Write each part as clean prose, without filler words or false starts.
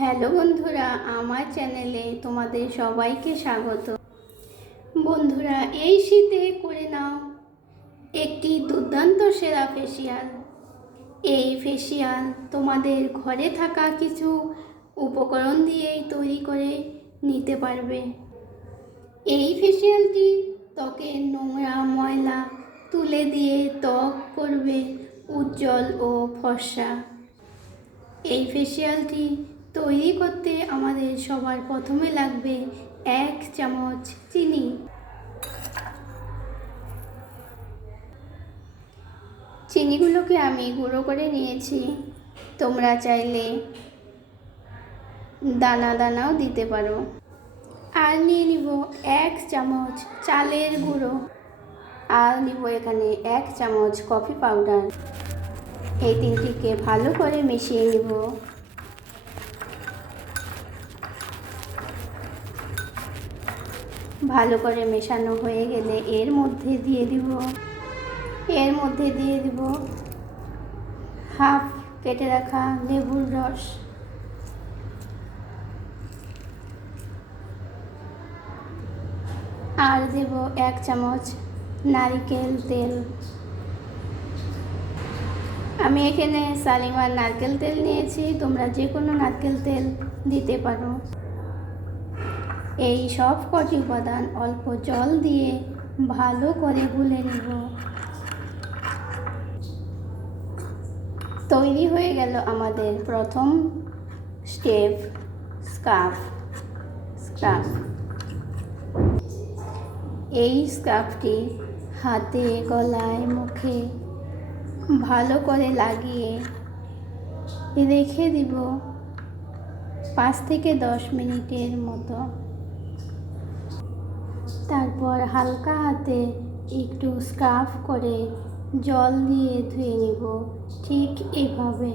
Hello বন্ধুরা, আমার চ্যানেলে তোমাদের সবাইকে স্বাগত। বন্ধুরা, এই শীতে করে নাও একটি দুর্দান্ত সেরা ফেসিয়াল। এই ফেসিয়াল তোমাদের ঘরে থাকা কিছু উপকরণ দিয়েই তৈরি করে নিতে পারবে। এই ফেসিয়ালটি ত্বকের নোংরা ময়লা তুলে দিয়ে ত্বক করবে উজ্জ্বল ও ফর্সা। এই ফেসিয়ালটি তৈরি করতে আমাদের সবার প্রথমে লাগবে 1 চামচ চিনি। চিনিগুলোকে আমি গুঁড়ো করে নিয়েছি, তোমরা চাইলে দানা দানাও দিতে পারো। আর নিয়ে নিব 1 চামচ চালের গুঁড়ো, আর নিব এখানে 1 চামচ কফি পাউডার। এই তিনটিকে ভালো করে মিশিয়ে নিব। ভালো করে মেশানো হয়ে গেলে এর মধ্যে দিয়ে দিব হাফ কেটে রাখা লেবুর রস। আর দেব 1 চামচ নারকেল তেল। আমি এখানে শালিমার নারকেল তেল নিয়েছি, তোমরা যে কোনো নারকেল তেল দিতে পারো। এই সব কটি উপাদান অল্প জল দিয়ে ভালো করে গুলে নেব। তৈরি হয়ে গেল আমাদের প্রথম স্টেপ, স্কার্ফ। এই স্কার্ফটি হাতে, গলায়, মুখে ভালো করে লাগিয়ে রেখে দিব 5 থেকে 10 মিনিটের মতো। তারপর হালকা হাতে একটু স্কার্ফ করে জল দিয়ে ধুয়ে নিব, ঠিক এভাবে।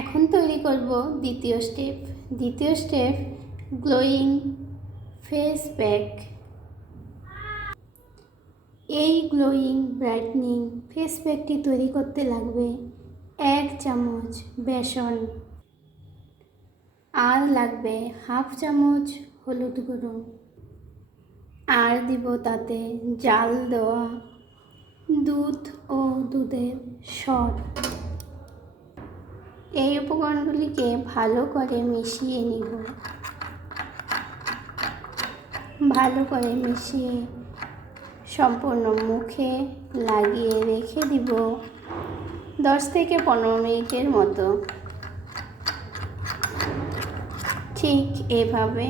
এখন তৈরি করব দ্বিতীয় স্টেপ গ্লোয়িং ফেস প্যাক। এই গ্লোয়িং ব্রাইটনিং ফেস প্যাকটি তৈরি করতে লাগবে 1 চামচ বেসন, আর লাগবে হাফ চামচ হলুদ গুঁড়ো, আর দিব তাতে জাল দেওয়া দুধ ও দুধের সর। এই উপকরণগুলিকে ভালো করে মিশিয়ে নিব। ভালো করে মিশিয়ে সম্পূর্ণ মুখে লাগিয়ে রেখে দিব 10 থেকে 15 মিনিটের মতো, ঠিক এভাবে।